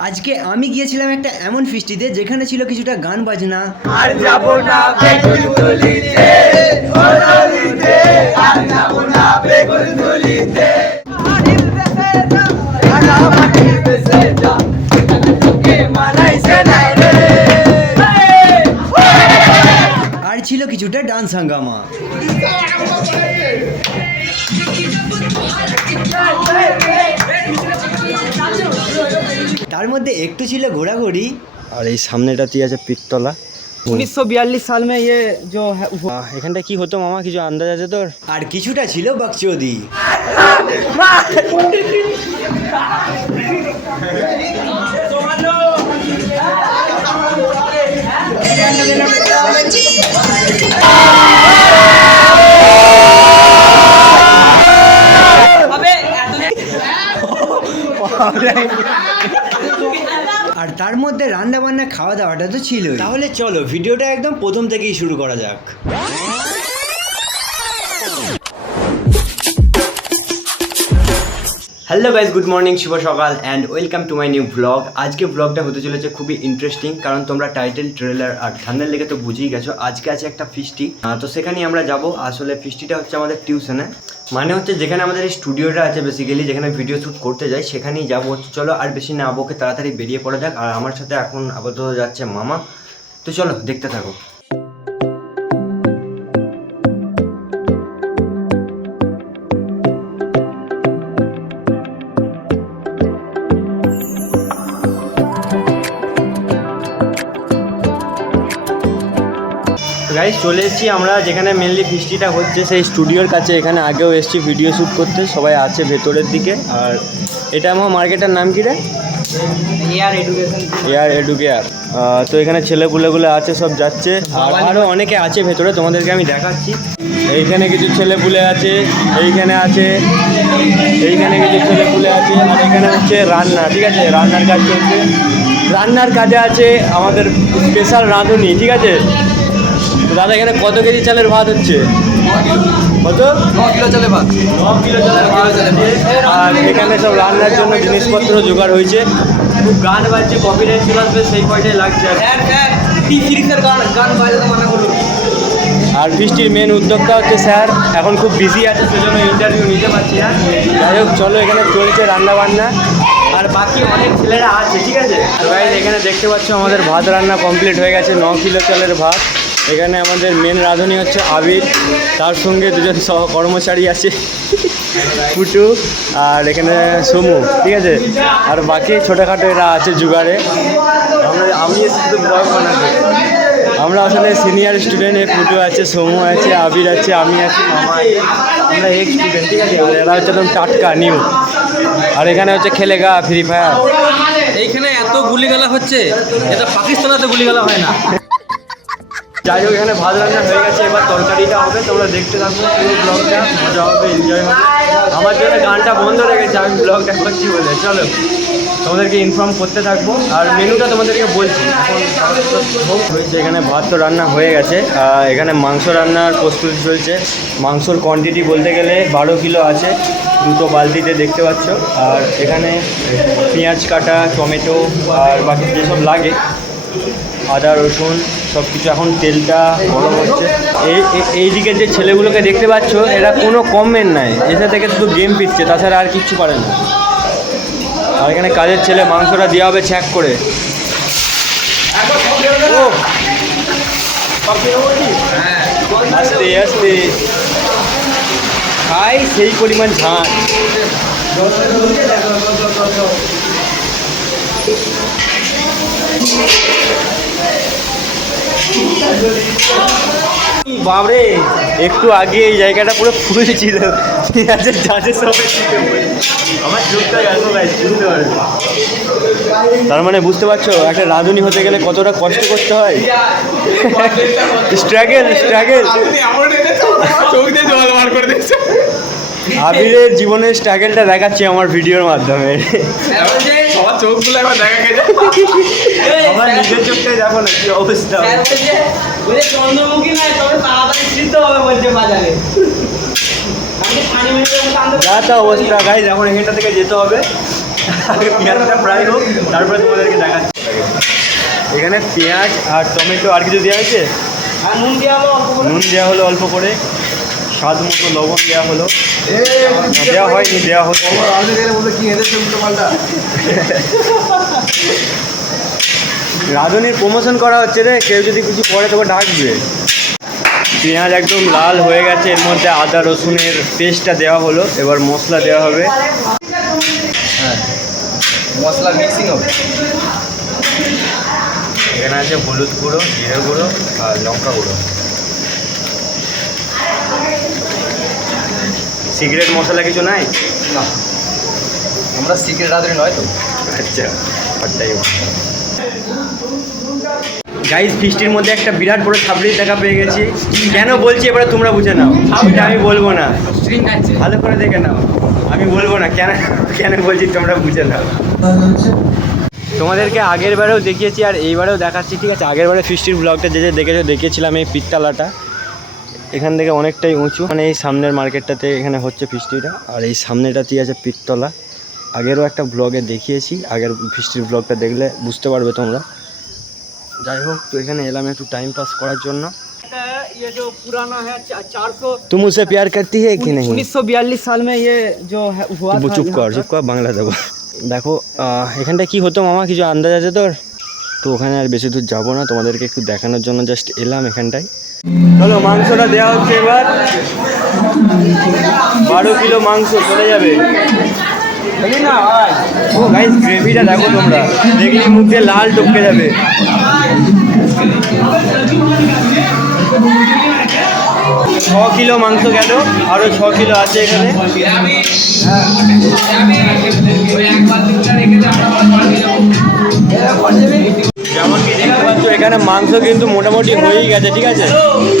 আজকে আমি গিয়েছিলাম একটা এমন ফিস্টিতে যেখানে ছিল কিছুটা গান বাজনা আর যাব না বেগুন তুলিতে ও আর যাব না বেগুন তুলিতে আর ছিল কিছুটা ডান্স হাঙ্গামা তার মধ্যে একটু ছিল ঘোরাঘুরি। আর এই সামনেটাতে আছে পিততলা। উনিশশো বিয়াল্লিশ সাল মে ইয়ে এখানটা কি হতো মামা? কিছু আন্দাজ আছে তোর? আর কিছুটা ছিল বাকচৌদি। Thank you. আর তার মধ্যে রান্না বান্না খাওয়া দাওয়াটা তো ছিল তাহলে চলো, ভিডিওটা একদম প্রথম থেকেই শুরু করা যাক। হ্যালো গাইজ গুড মর্নিং শুভ সকাল and welcome to my new blog আজকে ব্লগটা হতে চলেছে খুবই ইন্টারেস্টিং কারণ তোমরা টাইটেল ট্রেলার আর ঠান্ডার লেগে তো বুঝেই গেছো। আজকে আছে একটা ফিস্টি তো সেখানেই আমরা যাব। আসলে ফিস্টিটা হচ্ছে আমাদের টিউশনে মানে হচ্ছে যেখানে আমাদের এই স্টুডিওটা আছে বেসিক্যালি যেখানে ভিডিও শ্যুট করতে যাই, সেখানেই যাব। চলো, আর বেশি না আবোকে তাড়াতাড়ি বেরিয়ে পড়া যাক। আর আমার সাথে এখন আপাতত যাচ্ছে মামা। তো চলো, দেখতে থাকো। গাইজ চলে এসেছি আমরা যেখানে মেনলি বৃষ্টিটা হচ্ছে সেই স্টুডিওর কাছে। এখানে আগেও এসেছি ভিডিও শ্যুট করতে। সবাই আছে ভেতরের দিকে। আর এটা আমার মার্কেটের নাম কি রে? এয়ার এডুকেশন এয়ার এডুকেয়ার তো এখানে ছেলেপুলেগুলো আছে সব যাচ্ছে। আর আরও অনেকে আছে ভেতরে তোমাদেরকে আমি দেখাচ্ছি। এইখানে কিছু ছেলেপুলে আছে এইখানে আছে এইখানে কিছু ছেলেপুলে আছে আর এখানে হচ্ছে রান্না ঠিক আছে? রান্নার কাজ চলছে। রান্নার কাজে আছে আমাদের স্পেশাল রাঁধুনি ঠিক আছে? দাদা এখানে কত কেজি চালের ভাত হচ্ছে? কত? কিলো চলে ভাত। কিলো চালের ভাত আর এখানে সব রান্নার জন্য জিনিসপত্র জোগাড় হয়েছে। খুব গান বাজছে কপিরাইট চলে আসবে সেই কয়টাই লাগছে আর গান গান বাজাতে মানা বৃষ্টির মেন উদ্যোক্তা হচ্ছে স্যার। এখন খুব বিজি আছে সেজন্য ইন্টারভিউ নিতে পারছি না। যাই হোক চলো এখানে চলছে রান্না বান্না। আর বাকি অনেক ছেলেরা আছে ঠিক আছে? এখানে দেখতে পাচ্ছ আমাদের ভাত রান্না কমপ্লিট হয়ে গেছে ন কিলো চালের ভাত। এখানে আমাদের মেন রাঁধুনি হচ্ছে আবির। তার সঙ্গে দুজন সহ কর্মচারী আছে। পুটু আর এখানে সমু, ঠিক আছে? আর বাকি ছোটোখাটো এরা আছে জুগারে আমরা, আমি আমরা আসলে সিনিয়র স্টুডেন্ট এ পুটু আছে, সমু আছে, আবির আছে, আমি আছি, মামা আমরা এক স্টুডেন্ট ঠিক আছে? আর এরা হচ্ছে একদম টাটকা নিউ আর এখানে হচ্ছে খেলে গা ফ্রি ফায়ার এইখানে এত গুলিগালা হচ্ছে, এটা পাকিস্তানেতে গুলিগালা হয় না। যাই হোক, এখানে ভাত রান্না হয়ে গেছে, এবার তরকারিটা হবে, তোমরা দেখতে থাকব পুরো ব্লগটা মজা হবে এনজয় হবে। আমার জন্য গানটা বন্ধ রেখেছে আমি ব্লগটা করছি বলে, চলো। তোমাদেরকে ইনফর্ম করতে থাকব, আর মেনুটা তোমাদেরকে বলছি। হয়েছে, এখানে ভাত তো রান্না হয়ে গেছে এখানে মাংস রান্নার প্রস্তুতি চলছে। মাংসর কোয়ান্টিটি বলতে গেলে বারো কিলো আছে, দুটো বালতিতে দেখতে পাচ্ছ। আর এখানে পেঁয়াজ কাটা, টমেটো, আর বাকি যেসব লাগে আদা, রসুন সব কিছু এখন তেলটা গরম হচ্ছে। এই, এই- এইদিকে যে ছেলেগুলোকে দেখতে পাচ্ছ, এরা কোনো কমেন্ট নাই। এসে থেকে শুধু গেম পিটছে, তাছাড়া আর কিচ্ছু পারে না। আর এখানে কাজের ছেলে মাংসটা দেওয়া হবে ছ্যাক করে। আস্তে আস্তে। খাই সেই পরিমাণ ঝাঁট বাবরে একটু আগে এই জায়গাটা পুরো ফুল ছিল আমার তার মানে বুঝতে পারছ, একটা রাঁধুনি হতে গেলে কতটা কষ্ট করতে হয়? স্ট্রাগেল স্ট্রাগেল আবিরের জীবনের স্ট্রাগেলটা দেখাচ্ছি আমার ভিডিওর মাধ্যমে। সবার চোখগুলো একবার দেখা গেছে আমার নিজের চোখটাই দেখো না কি অবস্থা বলে চন্দ্রমুখী নয় তবে তাড়াতাড়ি সিদ্ধ হবে বলছে বাজারে। যা তা অবস্থা গাইজ এখন এখানটা থেকে যেতে হবে। পেঁয়াজটা হোক তারপরে তোমাদেরকে দেখাচ্ছি। এখানে পেঁয়াজ আর টমেটো আর কিছু দেওয়া হয়েছে? নুন দেওয়া হলো অল্প করে। স্বাদ মতো লবণ দেওয়া হলো। দেওয়া হয়নি দেওয়া হচ্ছে। রাঁধুনির প্রমোশন করা হচ্ছে রে কেউ যদি কিছু করে তোকে ডাকবে। পেঁয়াজ একদম লাল হয়ে গেছে এর মধ্যে আদা রসুনের পেস্টটা দেওয়া হলো এবার মশলা দেওয়া হবে। মশলা মিক্সিং হবে। এখানে আছে হলুদ গুঁড়ো জিরে গুঁড়ো আর লঙ্কা গুঁড়ো। সিগারেট মশলা কিছু নাই? না। আমরা সিক্রেট রাত্রি নয় তো। আচ্ছা গাইজ ফিস্টির মধ্যে একটা বিরাট বড় ছাবড়ির দেখা পেয়ে গেছি। কেন বলছি এবারে তোমরা বুঝে নাও। ওটা আমি বলব না। ভালো করে দেখে নাও। আমি বলব না কেন কেন বলছি তোমরা বুঝে নাও। তোমাদেরকে আগের বারেও দেখিয়েছি আর এইবারেও দেখাচ্ছি ঠিক আছে? আগের বারে ফিস্টির ব্লগটা যে যে দেখেছ দেখিয়েছিলাম এই পিত্তালাটা। এখান থেকে অনেকটাই উঁচু মানে এই সামনের মার্কেটটাতে এখানে হচ্ছে ফিস্টিটা আর এই সামনেটাতেই আছে পিত্তলা আগেরও একটা ব্লগে দেখিয়েছি আগের ফিস্টির ব্লগটা দেখলে বুঝতে পারবে তোমরা যাই হোক তো এখানে এলাম একটু টাইম পাস করার জন্য ये जो पुराना है चार सौ तुम उसे प्यार करती है कि नहीं उन्नीस सौ बयालीस साल में ये जो है हुआ वो था চুপ यहाँ কর पर। চুপ কর বাংলা দেবো দেখো আহ, এখানটা কি হতো মামা কিছু আন্দাজ আছে তোর তো ওখানে আর বেশি দূর যাবো না তোমাদেরকে একটু দেখানোর জন্য জাস্ট এলাম এখানটায় চলো মাংসটা দেওয়া হচ্ছে এবার। বারো কিলো মাংস চলে যাবে। ও গাইস গ্রেভিটা দেখো তোমরা। দেখলে মুখ লাল টপকে যাবে। ছ কিলো মাংস গেল আরও ছ কিলো আছে এখানে। যেমন পাচ্ছ এখানে মাংস কিন্তু মোটামুটি হয়েই গেছে ঠিক আছে?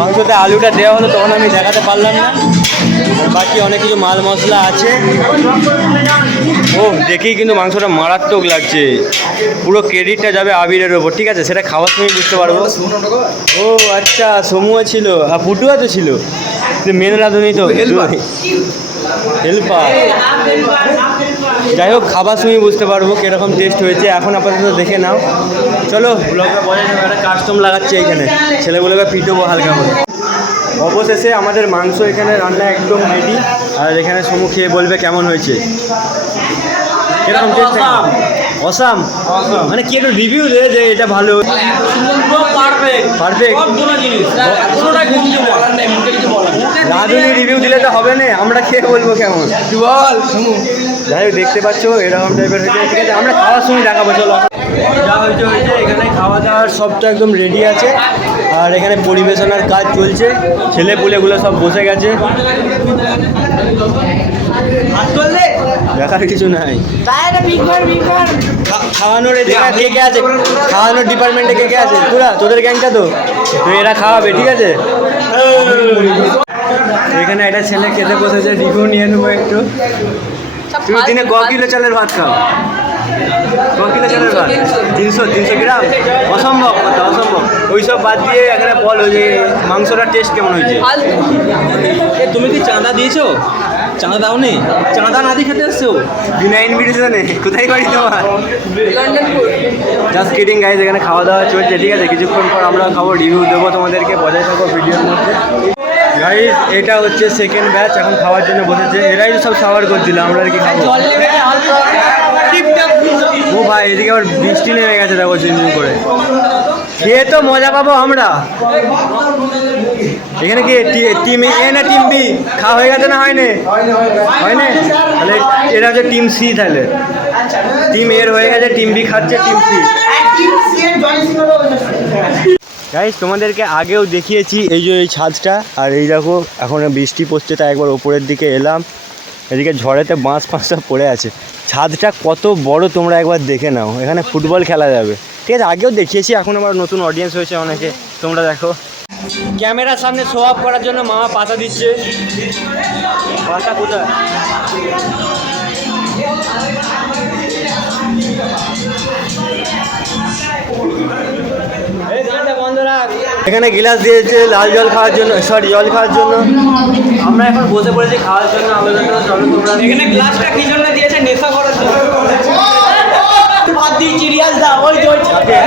মাংসতে আলুটা দেওয়া হলো তখন আমি দেখাতে পারলাম না। আর বাকি অনেক কিছু মাল মশলা আছে। ও দেখেই কিন্তু মাংসটা মারাত্মক লাগছে। পুরো ক্রেডিটটা যাবে আবিরের ওপর ঠিক আছে? সেটা খাওয়ার সময় বুঝতে পারব। ও আচ্ছা সমুয়া ছিল। আর পুটুয়া তো ছিল। মেন রাঁধুনি তো। হেল্পার যাই হোক খাবার সময় বুঝতে পারব কীরকম টেস্ট হয়েছে। এখন আপাতত দেখে নাও। চলো ব্লগটা একটা কাস্টম লাগাচ্ছে এখানে ছেলেগুলোকে পিটবো হালকা করে। অবশেষে আমাদের মাংস এখানে রান্না একদম রেডি আর এখানে সমু খেয়ে বলবে কেমন হয়েছে। কীরকম টেস্ট অসাম মানে কি একটু রিভিউ দে যে এটা ভালো। পারফেক্ট রাঁধুনি রিভিউ দিলে তো হবে না আমরা খেয়ে বলব কেমন। বল শুনু যাই হোক দেখতে পাচ্ছ এরকম টাইপের হয়েছে। ঠিক আছে আমরা খাওয়ার সময় দেখাবো চলো। যা হয়েছে হয়েছে এখানে খাওয়া দাওয়ার সবটা একদম রেডি আছে। আর এখানে পরিবেশনার কাজ চলছে। ছেলে পুলেগুলো সব বসে গেছে। দেখার কিছু নাই। খাওয়ানোর এদিকে কে কে আছে? খাওয়ানোর ডিপার্টমেন্টে কে কে আছে? তোরা তোদের গ্যাংটা তো। এরা খাওয়াবে ঠিক আছে? এখানে একটা ছেলে খেতে বসেছে রিভিউ নিয়ে নেব একটু। তুমি দিনে ক কিলো চালের ভাত খাও? ক কিলো চালের ভাত? তিনশো তিনশো গ্রাম? অসম্ভব কথা অসম্ভব। ওইসব বাদ দিয়ে এখানে বল ওই যে মাংসটার টেস্ট কেমন হয়েছে? তুমি কি চাঁদা দিয়েছ? চাঁদা দাওনি? চাঁদা না দিয়ে খেতে এসছো? বিনা ইনভিটেশনে কোথায় বাড়ি তোমার? জাস্ট কিডিং গাইজ এখানে খাওয়া দাওয়া চলছে ঠিক আছে? কিছুক্ষণ পর আমরা খাব রিভিউ দেবো তোমাদেরকে বজায় থাকো ভিডিওর মধ্যে। গাইজ এটা হচ্ছে সেকেন্ড ব্যাচ এখন খাওয়ার জন্য বসেছে। এরাই সব সাওয়ার করে দিল, আমরা আর কি খাব? ও ভাই, এদিকে আবার বৃষ্টি নেমে গেছে, দেখো, ঝিমঝিম করে। খেয়ে তো মজা পাবো আমরা। এখানে কি টিম এ না টিম বি খাওয়া হয়ে গেছে না হয়নি? হয়নি? তাহলে এটা হচ্ছে টিম সি তাহলে। টিম এর হয়ে গেছে টিম বি খাচ্ছে টিম সি গাইস তোমাদেরকে আগেও দেখিয়েছি এই যে এই ছাদটা, আর এই দেখো, এখন বৃষ্টি পড়ছে, তাই একবার ওপরের দিকে এলাম। এদিকে ঝড়েতে বাঁশ ফাঁস সব পড়ে আছে। ছাদটা কত বড় তোমরা একবার দেখে নাও। এখানে ফুটবল খেলা যাবে। ঠিক আছে, আগেও দেখিয়েছি, এখন আবার নতুন অডিয়েন্স হয়েছে অনেকে। তোমরা দেখো। ক্যামেরার সামনে শো অফ করার জন্য মামা পাতা দিচ্ছে। পাতা কোথায়? এখানে গিলাস দিয়েছে লাল জল খাওয়ার জন্য সরি জল খাওয়ার জন্য। আমরা এখন বসে পড়েছি খাওয়ার জন্য আমাদের চলো তোমরা। এখানে গ্লাসটা কি জন্য দিয়েছে নেশা করার জন্য? দি চিরিয়াস দা ওই ওই ওই ছেলেটা।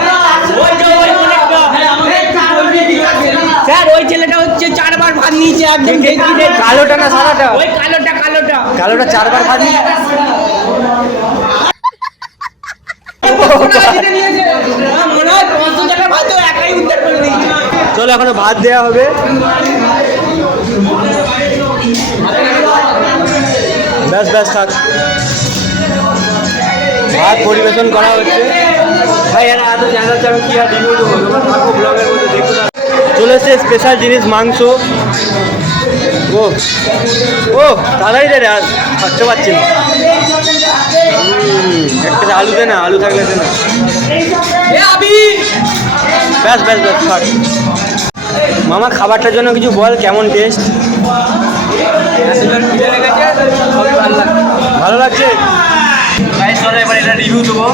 স্যার ওই ছেলেটা হচ্ছে চারবার ভাত নিয়েছে একদম কালোটা না সাদাটা? ওই কালোটা কালোটা। কালোটা চারবার ভাত নিয়ে আমার মনে হয় পাঁচশো টাকার ভাত ও একাই উদ্ধার করে দিয়েছে চলো এখনও ভাত দেওয়া হবে। ব্যাস ব্যাস থাক। ভাত পরিবেশন করা হচ্ছে। ভাই জানাচ্ছে আমি কি আর রিভিউ দেবো তোমরা থাকো ব্লগের মধ্যে দেখো চলে এসছে স্পেশাল জিনিস মাংস। ও ও তাড়াতাড়ি দে রে আর থাকতে পারছি না। একটা আলু দে না আলু থাকলে দে না। ব্যাস ব্যাস ব্যাস থাক মামা খাবারটার জন্য কিছু বল কেমন টেস্ট ভালো লাগছে? এবার এটা রিভিউ দেবো।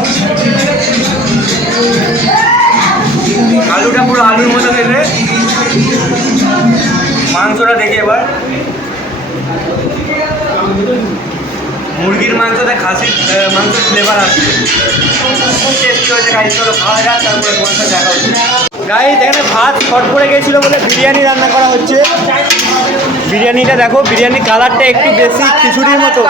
আলুটা পুরো আলুর মতো দেবে। মাংসটা দেখি এবার। মুরগির মাংসতে খাসির মাংসের ফ্লেভার আসছে টেস্ট হয়েছে গাইস চলো খাওয়া যাক তারপরে তোমার সাথে দেখা হচ্ছে। গাইস এখানে ভাত শর্ট পড়ে গিয়েছিল বলে বিরিয়ানি রান্না করা হচ্ছে। বিরিয়ানিটা দেখো বিরিয়ানির কালারটা একটু বেশি খিচুড়ির মতো।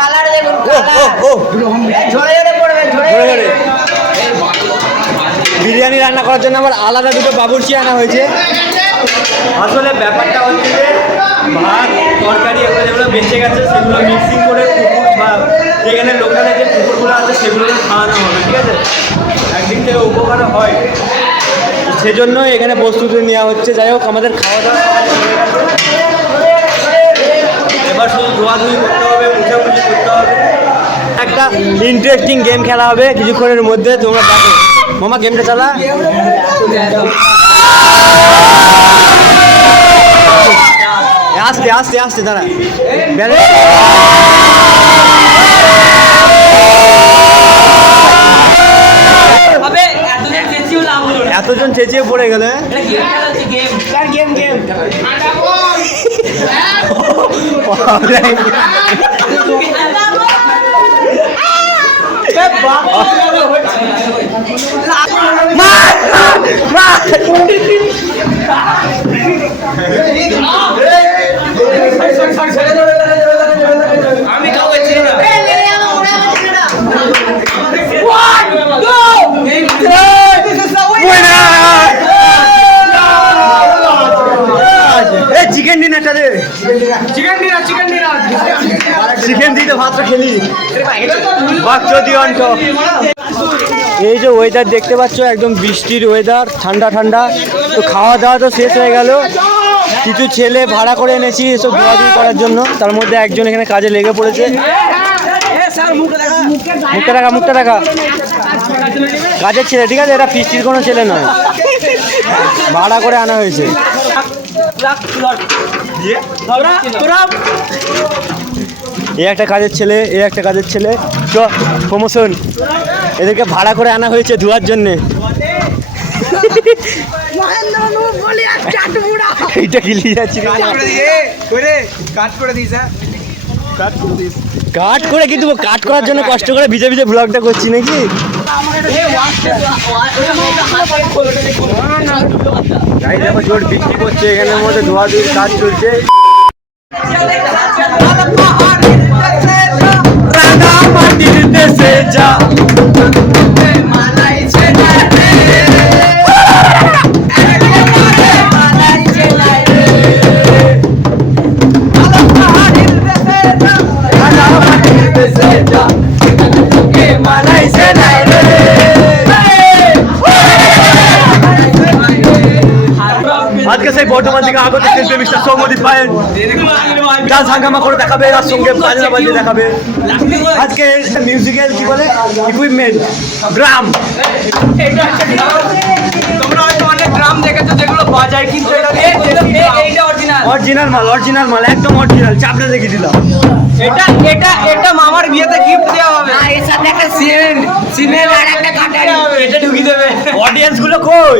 বিরিয়ানি রান্না করার জন্য আমার আলাদা দুটো বাবুর্চি আনা হয়েছে। আসলে ব্যাপারটা হচ্ছে যে ভাত তরকারি এগুলো যেগুলো বেঁচে গেছে সেগুলো মিক্সিং করে বা যেখানে লোকালে যে পুকুরগুলো আছে সেগুলোকে খাওয়ানো হবে, ঠিক আছে? একদিক থেকে উপকার হয়। সেজন্য এখানে প্রস্তুতি নেওয়া হচ্ছে। যাই হোক, আমাদের খাওয়া দাওয়া এবার শুধু ধোয়াধুয়ি করতে হবে, মুছামুছি করতে হবে। একটা ইন্টারেস্টিং গেম খেলা হবে কিছুক্ষণের মধ্যে, তোমরা দেখো। মামা গেমটা চালা। আস্তে আস্তে আস্তে, দাঁড়া। এতজন চেঁচিয়ে পড়ে গেলে? গেম গেম গেম ভাতটা খেলি। এই যে ওয়েদার দেখতে পাচ্ছ একদম বৃষ্টির ওয়েদার ঠান্ডা ঠান্ডা। তো খাওয়া দাওয়া তো শেষ হয়ে গেল। কিছু ছেলে ভাড়া করে এনেছি এসব ধোয়াধুয়ি করার জন্য। তার মধ্যে একজন এখানে কাজে লেগে পড়েছে। মুখটা রাখা মুখটা রাখা কাজের ছেলে ঠিক আছে? এটা ফিস্টির কোনো ছেলে নয়। ভাড়া করে আনা হয়েছে। এ একটা কাজের ছেলে এ একটা কাজের ছেলে। চ প্রমোশন। এদেরকে ভাড়া করে আনা হয়েছে ধোয়ার জন্যে। এইটা গিলি যাচ্ছি কাট করে কিন্তু কাট করার জন্য কষ্ট করে ভিজে ভিজে ব্লগটা করছি নাকি? জোর বিক্রি করছে এখানের মধ্যে ধোয়া ধুয়ির কাজ চলছে। মাটির দেশে যা বর্ধমান থেকে আগত শিল্পী মিস্টার সৌমদীপ পায়েন ডান্স হাঙ্গামা করে দেখাবে তার সঙ্গে বাজনা বাজিয়ে দেখাবে। আজকে মিউজিক্যাল কি বলে? ইকুইপমেন্ট ড্রাম তোমরা হয়তো অনেক গ্রাম দেখেছ যেগুলো বাজায় কিন্তু এটা অরিজিনাল অরিজিনাল মাল অরিজিনাল মাল একদম অরিজিনাল দিলাম। এটা এটা এটা মামার বিয়েতে গিফট দেওয়া হবে। আর এর সাথে একটা সিমেন্ট সিমেন্ট আর একটা কাটারি। এটা ঢুকিয়ে দেবে। অডিয়েন্সগুলো কই?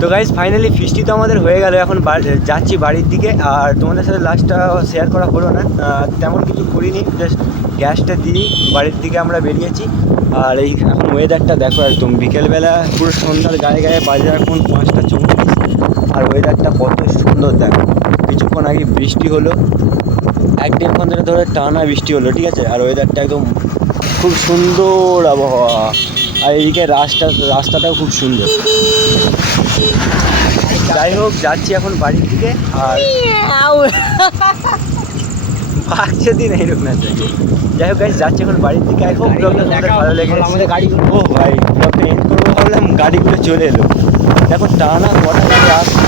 তো গাইজ ফাইনালি ফিস্টি তো আমাদের হয়ে গেল। এখন যাচ্ছি বাড়ির দিকে, আর তোমাদের সাথে লাস্টটা শেয়ার করা হলো না। তেমন কিছু করিনি জাস্ট গ্যাসটা দিই, বাড়ির দিকে আমরা বেরিয়েছি। আর এই এখন ওয়েদারটা দেখো একদম, বিকেলবেলা পুরো সন্ধ্যার গায়ে গায়ে বাজে এখন পাঁচটা চৌত্রিশ। আর ওয়েদারটা কত সুন্দর দেখো। কিছুক্ষণ আগে বৃষ্টি হলো। এক দেড় ঘণ্টা ধরে টানা বৃষ্টি হলো ঠিক আছে? আর ওয়েদারটা একদম খুব সুন্দর আবহাওয়া। আর এইদিকে রাস্তা রাস্তাটাও খুব সুন্দর। যাই হোক যাচ্ছি এখন বাড়ির দিকে আর বাচ্চা দিন এইরকম না যাই হোক গাইজ যাচ্ছি এখন বাড়ির দিকে। এখন ব্লগটা তোমাদের ভালো লেগে আমাদের গাড়ি ও ভাই ব্লগটা এন্ড করব ভাবলাম গাড়িগুলো চলে এলো। দেখো টানা কটা গাড়ি আসছে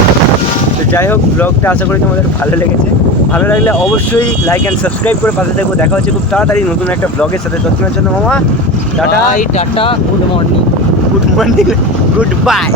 তো যাই হোক ব্লগটা আশা করি তোমাদের ভালো লেগেছে। ভালো লাগলে অবশ্যই লাইক অ্যান্ড সাবস্ক্রাইব করে পাশে দেখো দেখা হচ্ছে খুব তাড়াতাড়ি নতুন একটা ব্লগের সাথে। ততক্ষণের জন্য মামা tata. Tata good morning good morning good bye